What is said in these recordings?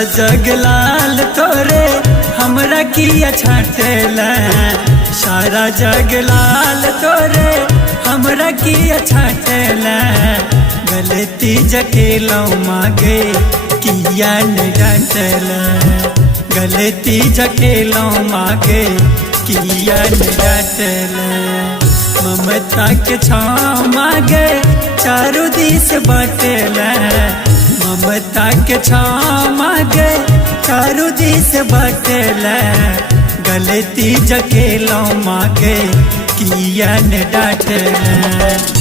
जग लाल तोरे हमरा किया छाटेला, सारा जग लाल तोरे हमरा किया छाटेला। गलती जकेलो मागे किया न डांटला, गलती जकेलो मागे किया न डांटला। ममता के छाँव मागे चारू दिस बाटेला, ममता के छाँव मागे चारू दिस बाटेला। गलती जकेलो मागे किया न डांटला।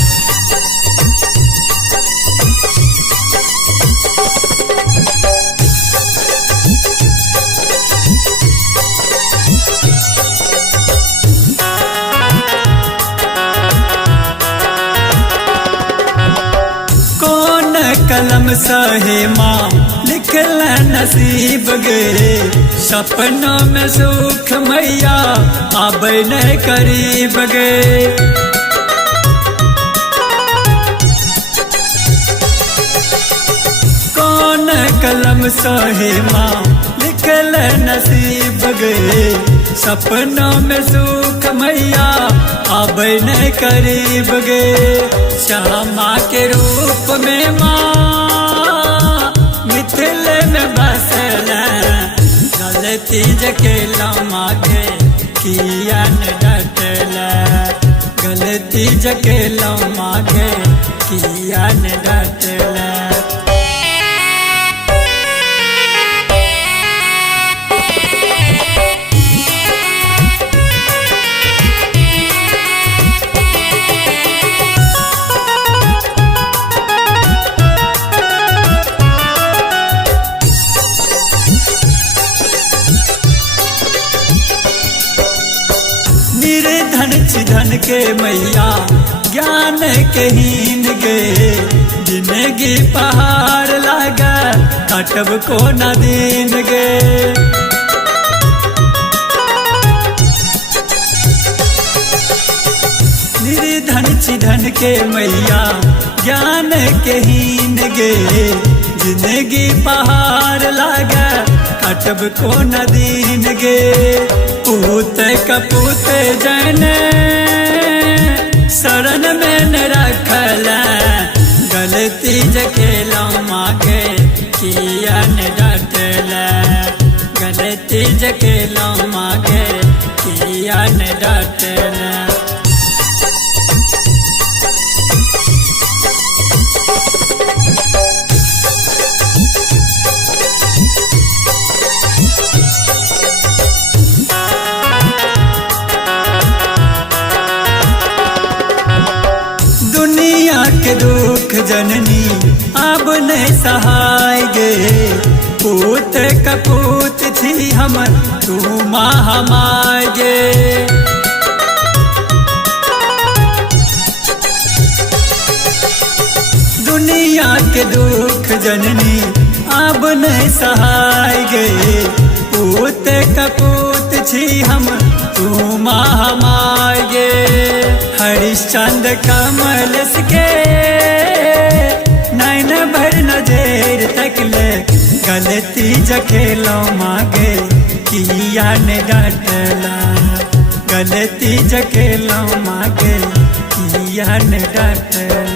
कलम सहे माँ लिखल नसीब गे, सपनों में सुख मैया आबे न करीब गे। कौन कलम सहे माँ लिखल नसीब गे, सपनों में सुख मैया आबे न करीब गे। श्यामा के रूप में माँ मिथिल में बसला, गलती जकेलो मागे किया न डांटला, गलती जकेलो मागे किया न डांटला। निर्धन धन के मैया ज्ञान के हीन गे, जिंदगी पहाड़ लागा कटब को न दिन गे। निर्धन धन के मैया ज्ञान के हीन गे, जिंदगी पहाड़ लागा कटब को न दिन गे। पूत कपूत जन शरण में न रखला, गलती जकेलो मागे किया न डांटला, गलती जकेलो मागे किया न डांटला। दुनिया के दुख जननी अब नहीं सहाय गे, पूत कपूत थी हमर तू माँ हमाय गे। दुनिया के दुख जननी अब नहीं सहाय गे, पूत कपूत छी हम तू माँ हमाय गे। हरिश्चंद्र कमल के नैन भर नजर तकले, गलती जकेलो मागे किया न डांटला, गलती जकेलो मागे किया न डांटला।